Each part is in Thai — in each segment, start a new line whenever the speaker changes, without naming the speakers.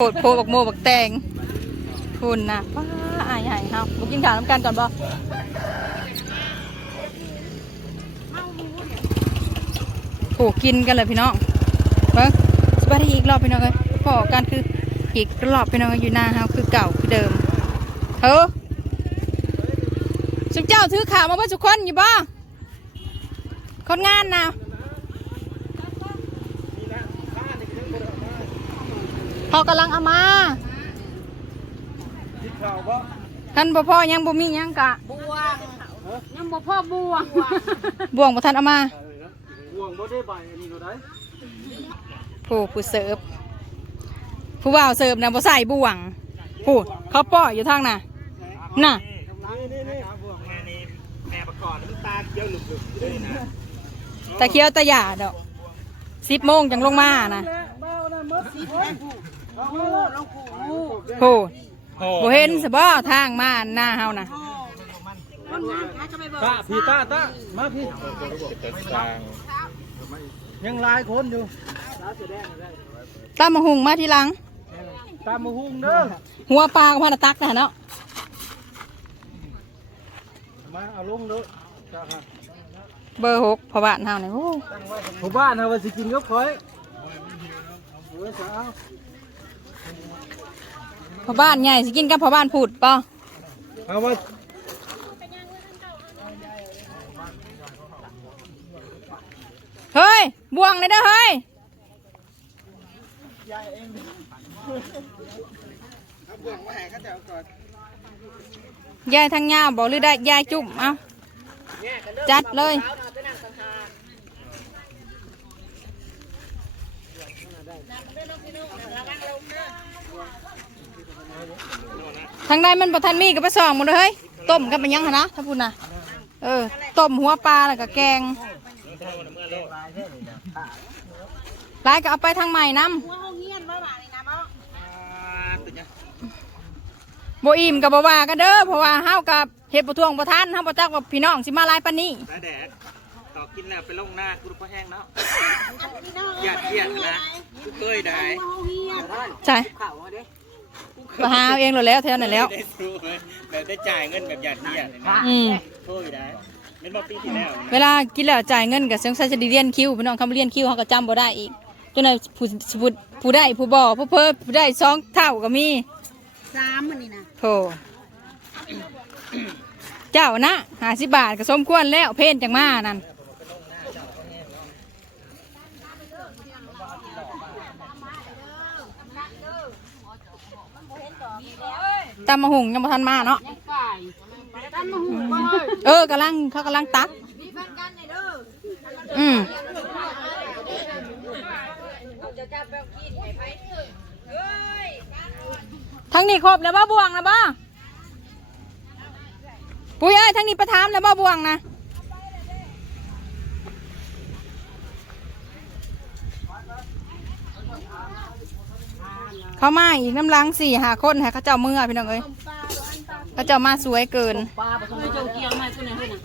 โคตรโพบักโมบักแตงคุณนะป้าอายใหญ่เฮาบุกินข้าวน้ำกันก่อนบ่โอ้กินกันเลยพี่น้องเบิ้งสบายดีอีกรอบพี่น้องเลยพอกันคืออีกรอบพี่น้องอยู่หน้าเฮาคือเก่าคือเดิมเฮ้อสุเจ้าถือข่าวมาเพื่อทุกคนอยู่บ่คนงานนะ เขากำลังเอามา
คิดข่าวบ่
ท่านบ่พ่อยังบ่มีหยังกะ
บวงยังบ่พ่อบวง
บ่วงบ่ทันเอามา
ห่วงบ่ได้ใบอันนี้ก็ได้
ผู้ผู้เสิร์ฟผู้บ่าวเสิร์ฟน่ะบ่ใส่บ่วงผู้เขาป้ออยู่ทางน่ะน่ะ
นี่นี่นี่ห่วงแม่นี่แม่ประกอบมันตาเขียวหลุกๆเลยนะ
ตะเคียวตะหยาดอกสิบโมงจังลงมานะ
เบ้านะมดสิเอามาลองปู่งู
ผู้บ่เห็นสบ่ทางมาหน้าเฮาน่ะ
ตาพี่ตาตามาพี่ยังหลายคนอยู่
ตามมาหุงมาทีหลัง
ตามมาหุ้งเด้อ
หัวปลาก็พาน่ะตักน่ะเนาะ
มาเอาลงเด้อจ้าค่ะ
เบอร์หกพอบ้านเฮานี่โอ้
ผู้บ้านนะว่าสิกินกับข่อยเออสาว
พอบ้านใหญ่สิกินกับพอบ้านพูดป่ะ
เอามา
เฮ้ยบ่วงเลยเด้อเฮ้ย
เอาบ่วงมาให้เขาเจ้าก่อน
ยายทางยาวบอกหรือได้ยายจุ่มเอาจัดเลย ทางใดมันบ่ทันมีก็ไปส่องหมดเลยเฮ้ยต้มกับมันยังหนนะถ้าพูดนะเออต้มหัวปลาแล้วก็แกงร้ายก็เอาไปทางใหม่น้ำ
หัวห้องเฮียนบ่บาดนี่นะบ่
โบอิ่มกับบ่ว่ากันเด้อเพราะว่าเฮากับเฮ็ดบ่ทวงบ่ทันเฮาบ่จักว่าพี่น้องสิมาหลายปานนี้
ตาแดดต่อกินแล้วไปลงหน้ากูรู้ปแห้งเนาะ
พี่น้อง
หยาดเยียดนะกูเคยได้
หัวห้องเฮียน
ใช่ มาหาเอาเองโลดแล้วแถวนั้นแล้ว
ได้สู้เลยแบบได้จ่ายเงินแบบหยาดเยียดเลยนะ
อืม
เคยได้เป็นมาปีที่แล้ว
เวลากินแล้วจ่ายเงินก็สงสัยจะได้เรียนคิวพี่น้องคำเรียนคิวเฮาก็จำบ่ได้อีกจนได้ผู้ผู้ผู้ได้ผู้บ่ผู้เพิ่ผู้ได้สองเท่าก็มี
สามมันนี่นะ
โธ่เจ้านะ50บาทก็สมควรแล้วเพนจังมานั่น ตามมาหุงยังบ่ทันมาเนาะเออกำลังเขากำลังตักอืมทั้งนี้ครบแล้วบ้าบวงแล้วบ้าปุ้ยเอ้ยทั้งนี้ประทามแล้วบ้าบวงนะ เขามาอีกน้ำลังสี่หาคนค่ะเขาเจ้าเมื่อพี่น้องเอ้ยเขาเจ้ามาสวยเกิน
ปลาบ่ต้องไปเจ้าเกียงมาตัวไหนเฮ้ยน่ะ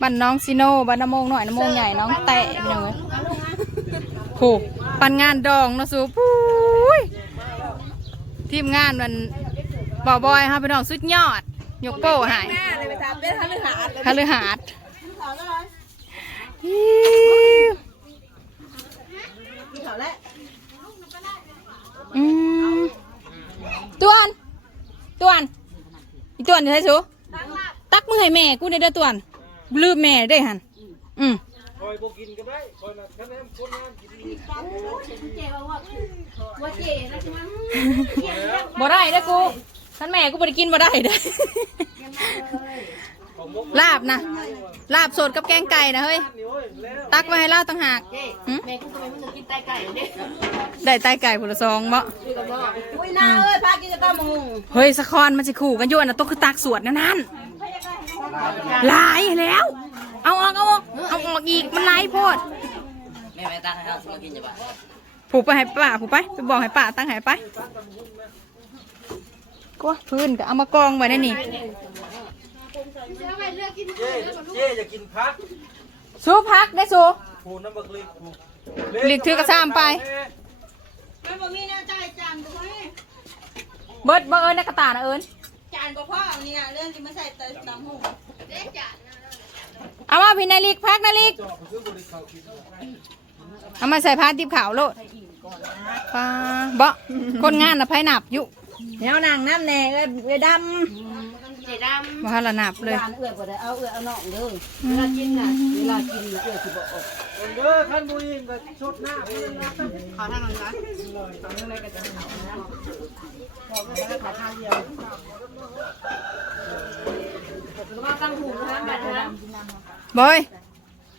บ้านน้องซิโนบ้านน้ำโมงหน่อยน้ำโมงใหญ่น้องแตะพี่น้องเอ้ยโหปันงานดองเนาะสูปุ้ยทีมงานมันบอบอยค่ะพี่น้องสุดยอดยกโป้ใหายฮาลือหาดอิ๊ว อืมตวนตวนอีตวนอยู่ไสสูตักมือให้แม่กูได้เด้อตวนลืมแม่ได้หันอืม
คอยบ่กินก็ได้คอยน่ะคะแนนคนงานกินดี
เจ๊ว่าว่าว่าเจ๊นะใช่มั้ย
บ่ได้เด้อกูท่านแม่กูบ่ได้กินบ่ได้เด้อ ลาบนะลาบสดกับแกงไก่นะเฮ้ย
นี่เว้ยแล้ว
ตักไว้ให้ลาต่างหากหึ
แม่กูทำไมมึงกินไตไก่เด้
ได้ไตไก่ผุละซองบ่
อุ้ยน้าเอ้ยพากินกระต้มหุง
เฮ้ยสะคอนมันสิขู่กันอยู่อันน่ะต้องคือตักสวดนั่นนั่นหลายแล้ว เอาออกเอาออกเอาออกอีกมันหลายโพด
แม่แม่ตั้งให้เราสมากินจะบ่
ผูกไปให้ป้าผูกไปไปบอกให้ป้าตั้งให้ไปก็พื้นก็เอามากองไว้ในนี่
เจ๊เจ๊อย่ากินพัก
สู้พักได้สู้
ผูน้ำบักลิกผู
หลีกถือกระซ้ำไป
มันบ่มีแนวใจายจานบ่ให้
เบิดเบิดเอิญในกระตานะเอิญ
จานบ่พอเอานี่น่ะเรื่องที่มาใส่เตยตำหู
เอามาพี่นายลิกพักนายลิกเอามาใส่พานติบขาวโลดปลาเบาะคนงานน่ะไพ่หนับอยู่
แนวนางน้ำแน่เอ้ยเอ้ยด
เจ๊ด
ว่าให้ละหนับเลยำ
เอ้ยบ่ได้เอาเอ้ยเอาน้องเด้อเวลากินน่ะเวลากินน่ะเอ้ยสิบ่ออก
เด้อขั้นบุญก็ชุดหน้า
ขอทางนั้นนะ
มาตั้งหูนะบัดนะ
บอย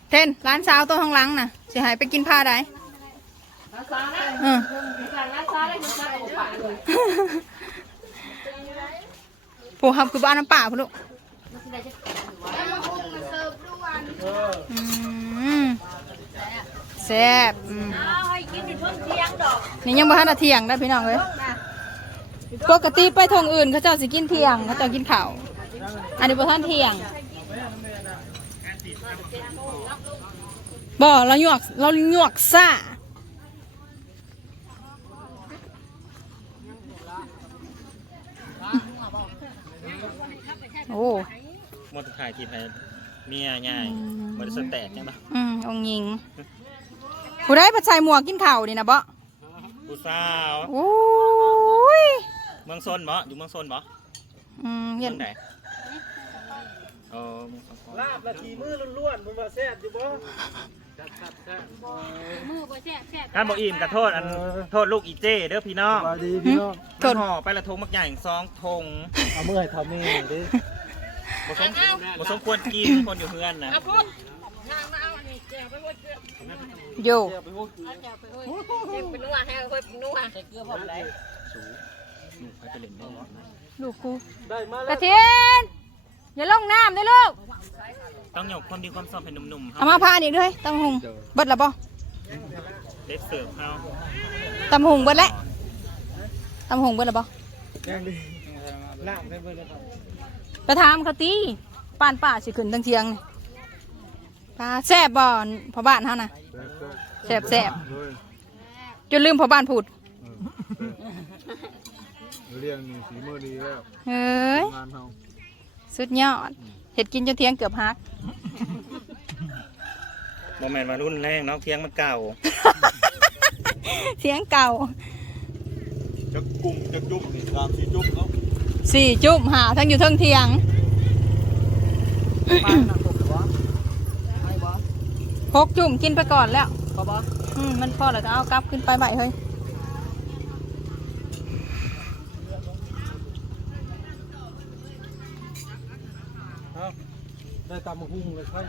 เทนร้านสาวตัวข้างหลังน่ะสิหายไปกินผ้าได้
รักษาได้
เออ
รักษาได้คือรักษาบ่ปากเลย
ผู้ทำคือบ้านน้ำป่าพุ่นลูกแซ่บ
ให้กินอยู่ช่วงเที่ยงดอก
นี่ยังบ่ทันเที่ยงได้พี่น้องเอ้ยปกติไปทงอื่นเขาเจ้าสิกินเที่ยงเขาเจ้ากินข้าวอันนี้บ่ทันเที่ยงบ่เราหยวกเราหยวกซ่าโอ้
หมดถ่ายทีมให้เมียง่ายบริษัทแตกเนี่ยปะ
อืมองค์หญิง ผู้ได้ปัดใส่หมวกกินข้าวนี่นะบ่
ผู้สาว
โอ้ย
เมืองซนบ่อยู่เมืองซนบ่
อืม
เมื
เห็
อนงไหนโอ้เมืองซน
ลาบละทีมือล้วนๆมันว่าแซ่บอยู่บ่จัดจัดจัด
ถ้าบอกอิ่มกับโทษอันโทษลูกอีเจ้เด้อพี่น้อง
สวัสดีพี่น้อง
โทษ
มันห่อไปละทงมักใหญ่สองทง
เอาเมื่อยทำนี่ดิ
บ่สมบ่สมควรกินคนอยู่เพื่อนนะ
โย
เป็นนัวให้ค่อยเป็นนัว
ใส่เกลือพร้อมได้
ลูกไปไปเล่นบ่
ลูกกู
ได้มากแล้
ระ
ว
เทียนอย่าลงน้ำเด้อลูก
ต้องยกความดีความชอบให้หนุ่มๆ
เอามาพานี่ด้วยตำหุงเบิดละบ่
เด็กเสิร์ฟเฮา
ตำหุงเบิดแล้วตำหุงเบิดละบ่
แกงดีลาบได้เบิดแล้ว ครับ
กระทามเขาตีป้านป่าสิขึ้นทั้งเทียงนี่ปลาแซ่บบ่พ่อบ้านเฮานะแซ่บแซ่บจนลืมพ่อบ้านพูด
เรียงนี่สีมือดีแล้ว
เฮ้ย
งานเฮา
สุดยอดเห็ดกินจนเที่ยงเกือบฮัก
บ่แม่นว่ารุ่นแรงเนาะเพียงมันเก่า
เที่ยงเก่า
จะกลุ่มจะจุ่มนี่สามสี่จุ่มเนาะ
สี่จุ่มหาทั้งอยู่เทั้งเที่ยงหกจุ่มกินไปก่อนแล้ว
พอบ่
อืมมันพอแล้วจะเอากลับขึ้นไปใหม่เฮ้ย
เอาได้ตำมะฮุ่งเลยครับ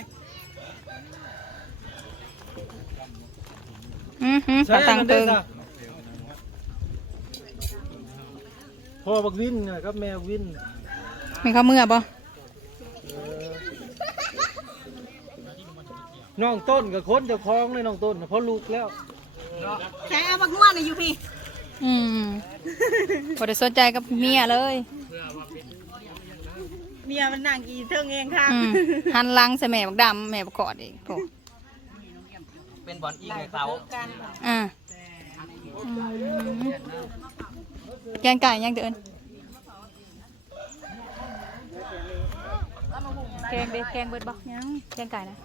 อือหือ ขาตังเติง
พ่อบักวินไงครับแม่วิน
มีข้าวเมื่อบ่
น้องต้นกับคนเจ้าของเลยน้องต้นน่ะเพราะลูกแล้ว
ใช้เอาบักนวดน่ะอยู่พี่
อืมบ่ได้สนใจกับเมียเลย
เมียมันนั่งกี่เทิงเองค่ะ
อืมหันหลังใส่แม่บักดำแม่บักกอดเองโถ
เป็นบอลอีกในเขา
อ่าอืมแกงไก่ยังเดินแกงเด็กแกงเบิดบ่ยังแกงไก่นะ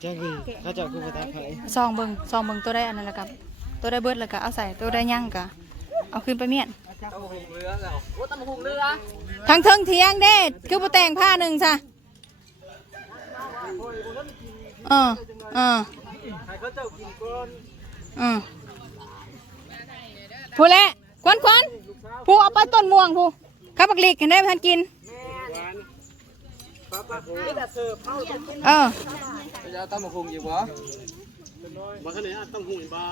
แกงดีเขาเจะคือภาษาไทย
ซองเบิงซองเบิงตัวได้อันนั้นแหละครับตัวได้เบิดแล้วก็เอาใส่ตัวได้ย่างก็เอาขึ้นไปเมียน
โอ้ตำหุงเรือ
ทั้งเทิงเทียงเด้คือบ่แต่งผ้าหนึ่งซะเออเออ
ให้เขาเจ้ากินก่อน
เออผู้แหละควันควันผู้เอาไปต้นม่วงผู้ข้าบักลิกเห็นได้ทันกิน
นี่แต่เสิร์ฟเข้าจะกิน
เออ
จะตำหุงอยู่บ่
บางทีอาจต้องหุ่นบา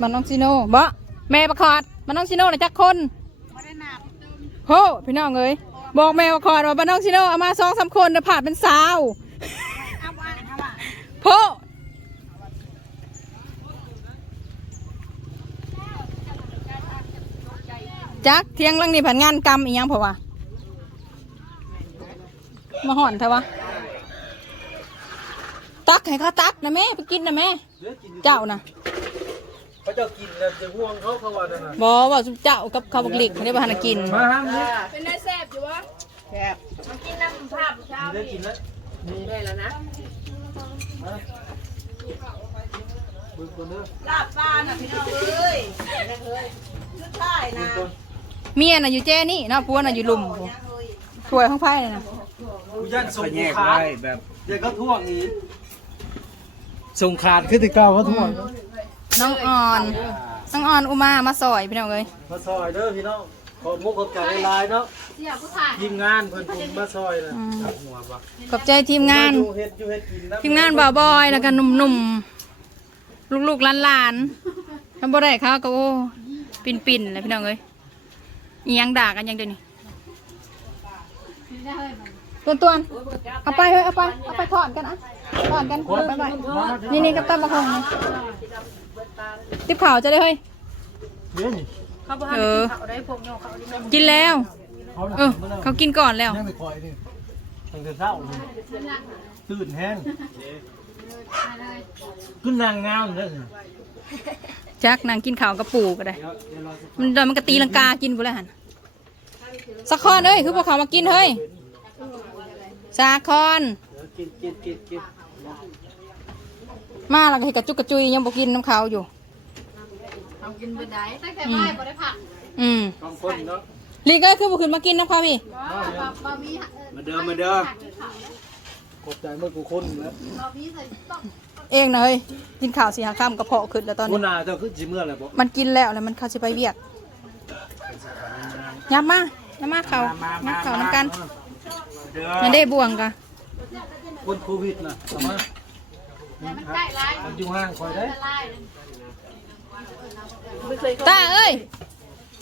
มันน้องซิโน่บ่แม่ประคอดมันน้องซิโน่นะจักคน โหพี่น้องเอ้ยบอกแมวขอนว่าบ้านน้องชิโนเอามาสองสามคนนะผ่าเป็นสาวโพจักเที่ยงลังนี่ผ่านงานกรรมอีกยังเพราะว่ามาห่อนเถอะวะตักให้เขาตักนะแม่ไปกินนะแม่เจ้านะ
จะกินแล้วจะห่วงเขาเขาว่านั่นน่ะ
บอกว่าเจ้ากับข้าวบักหลิกไม่ได้มาหากิน
มาห้ามนี่
เป็นได้แซ่บอยู่วะแซ่บมันกินน้ำภาพเช้า
ได้กินแล้ว
ได้แล้วนะ
บึ้งคนเด้อ
ลาบปลาน่ะพี่น้องเอ้ยเฮ้ยสุดท้ายนะ
เมียน่ะอยู่เจ้นี่เนาะผัวน่ะอยู่ลุมพู้ถ้วยข้างไผ่น่ะนะ
กูยันส่งกูขาดแบบเดี๋ยวเขาท่วงอีกส่งขาดขึ้นติก้าวเขาท่วง
น้องอ่อนน้องอ่อนอุมามาซอยพี่น้องเอ้ย
มาซอยเด้อพี่น้องขอบมุกขอบใจหลายๆเนาะ
เสียผู้ถ่าย
ทีมงานเพิ่นผมมาซอยนะจับหัวบ่
ขอบใจทีมงาน
อยู่เฮ็ดอยู่เฮ็ดกินนะ
ทีมงานบ่าวบอยแล้วก็หนุ่มๆลูกๆหลานๆทำบ่ได้เขาก็โอ้ปิ่นๆเลยพี่น้องเอ้ยอีหยังด่ากันยังเดี๋ยวนี้ตัวนตัวนๆเอาไปเฮ้ยเอาไปเอาไปถอดกันอะถอดกันไปไปนี่นี่กับตั้มมาคง ติบข่าวจะได้เฮ้ย
เดี๋ยวนี่
เออกินแล้ว
เขาน่ะ
เออเขากินก่อนแล้ว
ยังไม่คอยนี่ตั้งแต่เช้านี่ตื่นแห้งขึ้นนางงามเด้อ
จักนางกินข้าวกับปู่ก็ได้ มันเดินมันก็ตีลังกากินบุแล้วหันสักคอนเอ้ยคือพวกเขามากินเฮ้ยสาคอน
กินกินกินกิน
มาแล้วก็เห็นกระจุกกระจุยยังบอกกินน้ำเขาอยู่
เอากินไปได้ตั้งแต่ไม่บ่ได้ผัก
อืม
สองคนเนาะ
ลีก็คือบุขึ้นมากินน้ำเขาพี่
บ่บ่มี
มาเด้อมาเด้อขอบใจเมื่อกูคนแล้ว
บ่มีใส่ต้อง
เองนะเฮ้ยกินข้าวสี่ห้าค่ำกระเพาะขึ้นแล้วตอน
กู
นี้
นาเจ้าคือจิเมื่อไรบ่
มันกินแล้วแล้วมันเข้าจะไปเวียกยับมายับมาเขายับเขาน้ำกัน
เด้อ
นั่นได้บ่วงกะ
คนโควิดน่ะเอามา
แต่ มันใกล้ร้าย
อยู่ห่างคอยได้
ละลาย
ตาเอ้ย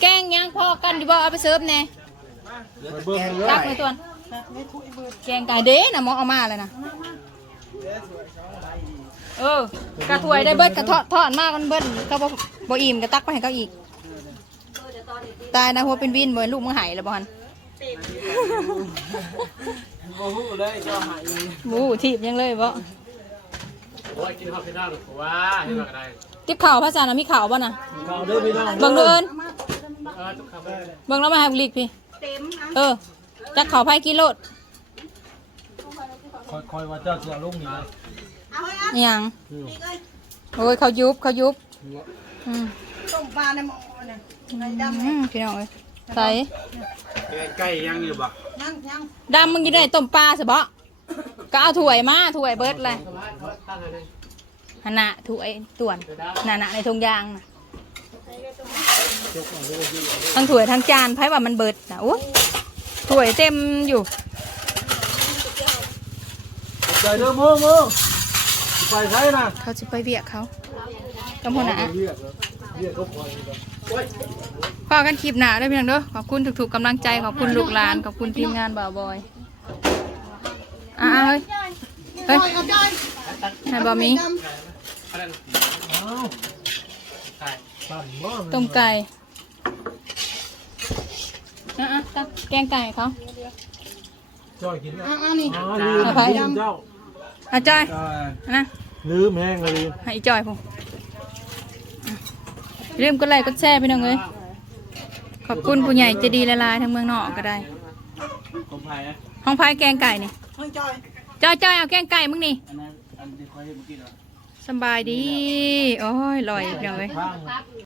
แกงยังพอกันอยู่บ่เอาไปเสิร์ฟแน่
เบิ่งเลย
ตักไปตัวนแกงไก่เด้นะหมองเอามาเลยนะเออกระถวยได้เบิดกระทอดทอดมากกันเบิดเขาบ่บ่อิ่มกระตักไปให้เขาอีก ตายนะหัวเป็นวินบ่เป็นลูกมึงหายแล้วบ่ฮัน
บ่ฮู้เลยเจ้าหาย
หมูทีบยังเลยบ่
โอ้ยกินข้าวพี่น้องว้าเห็นว่าก็ได้
ติบข่าวพระอาจารย์น่ะมีข่าวบ่น่ะ
ข้าวเด้อพี่น้อง
เบิ่งดูเอิญ
เออทุกคำได้
เบิ่งแล้วมาให้บุลีกพี่เออจักข่าวไผกินโลด
คอยคอยว่าเจ้าเสือลุงนี่นะ
อิหยังโอ้ยเขายุบเขายุบอืม
ต้มปลาในหม้อน่ะ
อืมพี่น้องเอ้ยใส่
ไก่ยังอยู่บ่
ยังยัง
ดำมึงกินได้ต้มปลาสิบ่ ก็เอาถ้วยมาถ้วยเบิดเลยหันหน้าถ้วยต่วนหน้าหน้าในทงยางน่ะทั้งถ้วยทั้งจานไพ่ว่ามันเบิดนะโอ้ยถ้วยเต็มอยู่
ใจเด้อมือมือไปใช้นะ
เขาจะไปเวียกเขากำพลนะ
เรียกเรียกก็พอ
ฝากกันคลิปหนาด้วยพี่น้องเด้อขอบคุณทุกๆกำลังใจขอบคุณลูกหลานขอบคุณทีมงานบ่าวบอย อ่าเฮ้ยเฮ้ยไหนบ่มี
อ้าวสั่นบ่
ต้มไก่อะอะตักแกงไก่เขา
จ้อยกินแล้ว
อ่านี่
อ๋อลืม
เอาไป
ลืมเจ้า
อะจอยนะ
ลืมแห้งเลย
ให้อีจอยผมเริ่มกดไลค์กดแชร์พี่น้องเอ้ยขอบคุณผู้ใหญ่จะดีละลายทั้งเมืองนอกก็ได้ห้องพายแกงไก่นี่
ห้องจอย
จอยจอยเอาแกงไก่มึงนี่
อันนั้นอันที่คอยเห็นเมื่อกี้เหรอ
สำบายดี โอ้ยลอยพี่น้องเอ้ย
บ้าง